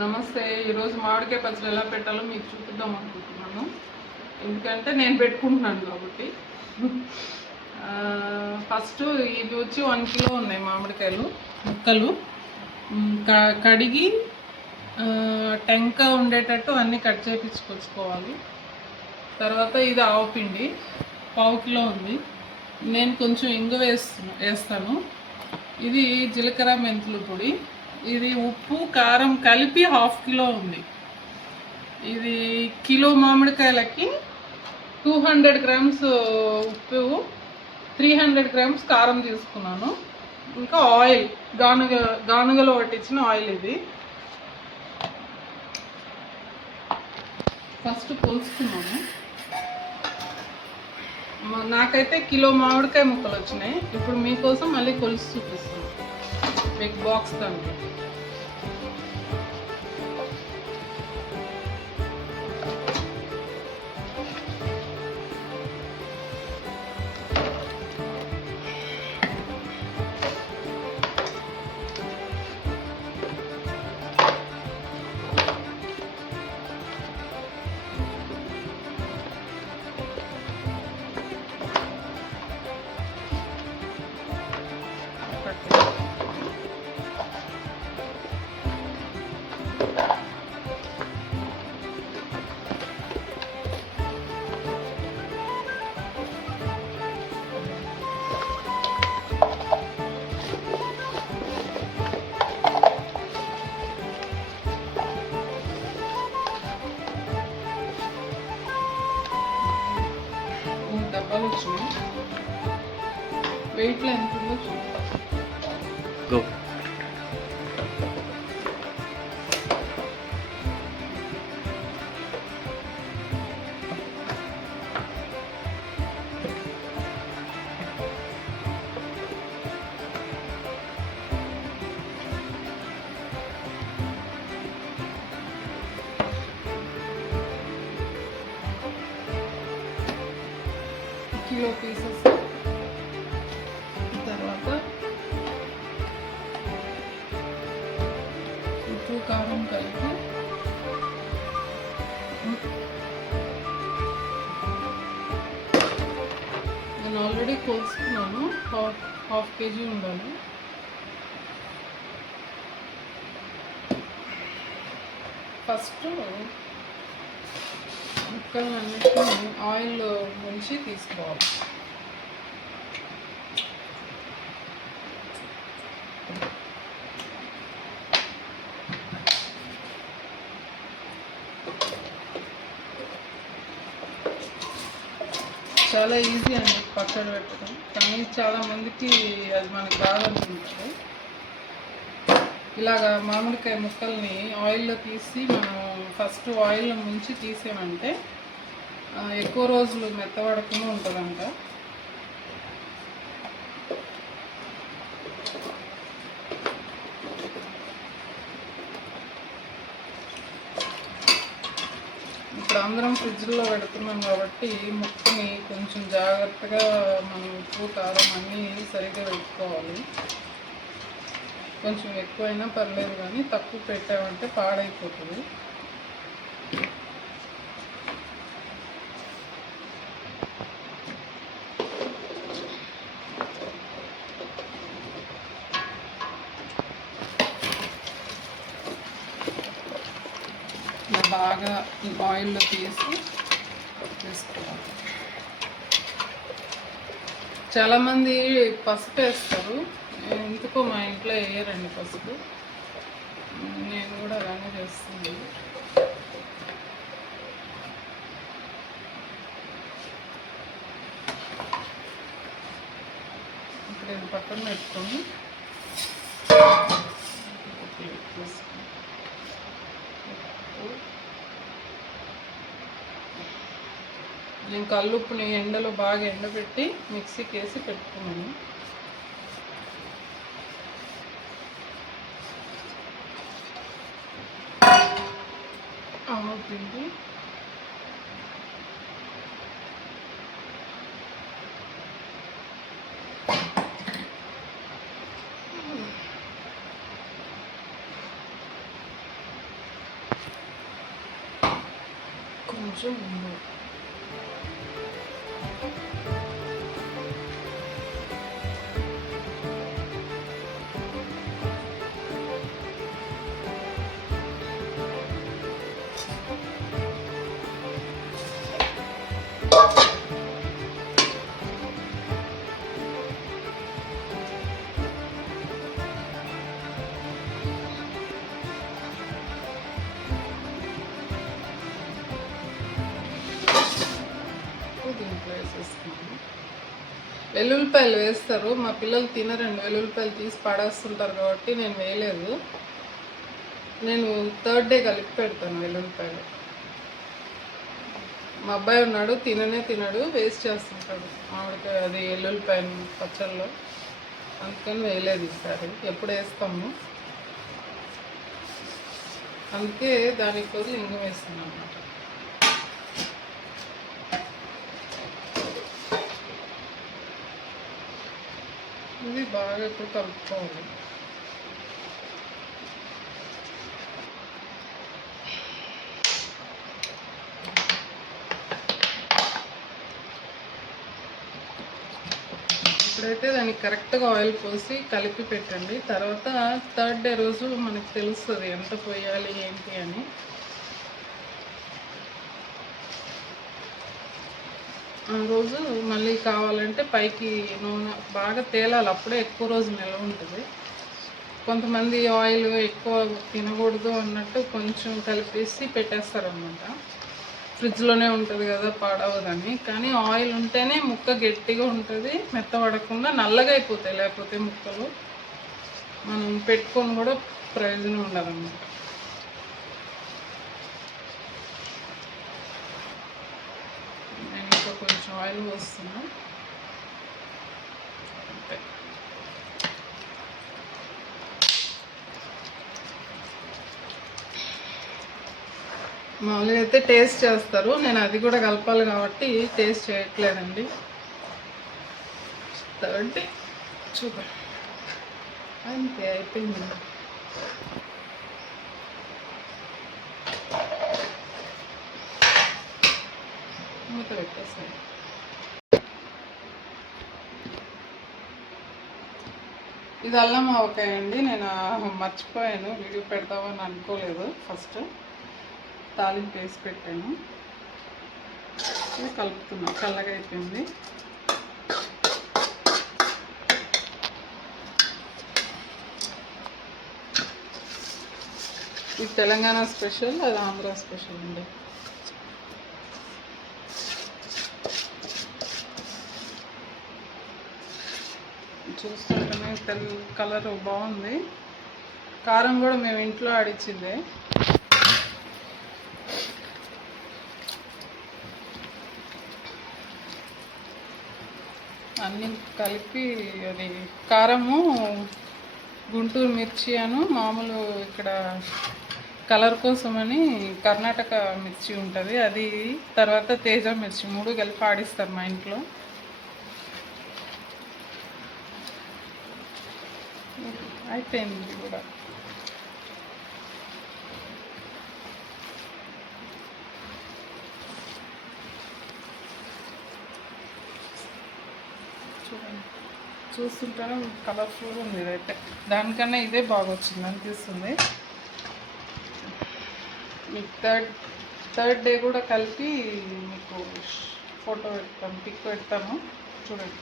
నమస్తే. ఈరోజు మామిడికాయ పచ్చడి ఎలా పెట్టాలో మీకు చూపిద్దాం అనుకుంటున్నాను. ఎందుకంటే నేను పెట్టుకుంటున్నాను కాబట్టి. ఫస్ట్ ఇది వచ్చి 1 కిలో ఉన్నాయి మామిడికాయలు ముక్కలు. కడిగి టెంక ఉండేటట్టు అన్నీ కట్ చేయించుకొచ్చుకోవాలి. తర్వాత ఇది ఆవపిండి 1/2 కిలో ఉంది. నేను కొంచెం ఇంగు వేస్తాను. ఇది జీలకర్ర మెంతుల పొడి. ఇది ఉప్పు కారం కలిపి 1/2 కిలో ఉంది. ఇది కిలో మామిడికాయలకి 200 గ్రామ్స్ ఉప్పు, 300 గ్రామ్స్ కారం తీసుకున్నాను. ఇంకా ఆయిల్ గానుగలో పట్టించిన ఆయిల్. ఇది ఫస్ట్ కొలుసుకున్నాను. నాకైతే కిలో మామిడికాయ ముక్కలు వచ్చినాయి. ఇప్పుడు మీకోసం మళ్ళీ కొలుసు చూపిస్తాను మీకు బాక్స్ దాంట్లో. డబ్బాలు వచ్చినాయి. వెయిట్లో ఎంత ఉందో చూద్దాం. Kilo pieces. తర్వాత ఉప్పు కారం కలిపి నేను ఆల్రెడీ కోసుకున్నాను. హాఫ్ కేజీ ఉండాలి. ఫస్ట్ ముక్కలన్నిటిని ఆయిల్ ముంచి తీసుకోవాలి. చాలా ఈజీ అండి పచ్చడి పెట్టడం, కానీ చాలామందికి అది మనకు రాదనుకుంటారు. ఇలాగా మామిడికాయ ముక్కల్ని ఆయిల్లో తీసి మనం ఫస్ట్ ఆయిల్లో ముంచి తీసామంటే ఎక్కువ రోజులు మెత్తబడకుండా ఉంటుందంట. ఇప్పుడు అందరం ఫ్రిడ్జ్లో పెడుతున్నాం కాబట్టి ముక్కని కొంచెం జాగ్రత్తగా మనం ఉప్పు కారం అన్నీ సరిగ్గా పెట్టుకోవాలి. కొంచెం ఎక్కువైనా పర్లేదు, కానీ తక్కువ పెట్టామంటే పాడైపోతుంది. బాగా ఆయిల్లో తీసి తీసుకోవాలి. చాలామంది పసుపు వేస్తారు, ఎందుకో మా ఇంట్లో వేయరండి పసుపు. నేను కూడా అలానే చేస్తుంది. ఇప్పుడు ఇది పక్కన పెట్టుకొని నేను కల్లుప్పుని ఎండలో బాగా ఎండబెట్టి మిక్సీకి వేసి పెట్టుకున్నాను. ఆవపిండి, కొంచెం ఇంగు. దీంట్లో వేసేసుకున్నాను. వెల్లుల్లిపాయలు వేస్తారు, మా పిల్లలు తినరండి, వెల్లుల్లిపాయలు తీసి పడేస్తుంటారు కాబట్టి నేను వేయలేదు. నేను థర్డ్ డే కలిపి పెడతాను వెల్లుల్లిపాయలు. మా అబ్బాయి ఉన్నాడు, తినడు, వేస్ట్ చేస్తుంటాడు ఆవిడకి అది వెల్లుల్లిపాయ పచ్చళ్ళలో, అందుకని వేయలేదు ఈసారి. ఎప్పుడు వేస్తాము, అందుకే దానికి బదులు ఇంగు వేస్తాను అన్నమాట. ఇది బాగా ఇప్పుడు కలుపుకోవాలి. ఇప్పుడైతే దానికి కరెక్ట్గా ఆయిల్ పోసి కలిపి పెట్టండి. తర్వాత థర్డ్ డే రోజు మనకు తెలుస్తుంది ఎంత పోయాలి ఏంటి అని. ఆ రోజు మళ్ళీ కావాలంటే పైకి నూనె బాగా తేలాలి, అప్పుడే ఎక్కువ రోజు నిల్వ ఉంటుంది. కొంతమంది ఆయిల్ ఎక్కువ తినకూడదు అన్నట్టు కొంచెం కలిపేసి పెట్టేస్తారనమాట, ఫ్రిడ్జ్లోనే ఉంటుంది కదా పాడవదని. కానీ ఆయిల్ ఉంటేనే ముక్క గట్టిగా ఉంటుంది, మెత్తపడకుండా నల్లగా అయిపోతాయి, లేకపోతే ముక్కలు మనం పెట్టుకొని కూడా ప్రయోజనం ఉండదన్నమాట. నేను ఇంకా కొంచెం ఆయిల్ పోస్తున్నా. మామూలుగా అయితే టేస్ట్ చేస్తారు, నేను అది కూడా కలపాలి కాబట్టి టేస్ట్ చేయట్లేదండి. థర్డ్ డే చూద్దాం, అంతే అయిపోయింది. మూత పెట్టేసాను. ఇది అల్లం ఆవకాయ అండి, నేను మర్చిపోయాను, వీడియో పెడతామని అనుకోలేదు. ఫస్ట్ తాలింపు వేసి పెట్టాను, ఇది కలుపుతున్నా. చల్లగా అయిపోయింది. ఇది తెలంగాణ స్పెషల్, అది ఆంధ్ర స్పెషల్ అండి. చూస్తుంటేనే కలర్ బాగుంది. కారం కూడా మేము ఇంట్లో ఆడిచ్చిందే. అన్నీ కలిపి, అది కారము, గుంటూరు మిర్చి అను మామూలు ఇక్కడ కలర్ కోసమని కర్ణాటక మిర్చి ఉంటుంది అది, తర్వాత తేజ మిర్చి, 3 కలిపి ఆడిస్తారు మా ఇంట్లో. అయిపోయింది కూడా. చూడండి, చూస్తుంటేనే కలర్ఫుల్గా ఉంది. ఇదైతే దానికన్నా ఇదే బాగా వచ్చింది అనిపిస్తుంది. మీకు థర్డ్ డే కూడా కలిపి మీకు ఫోటో పెడతాను, పిక్ పెడతాను, చూడండి.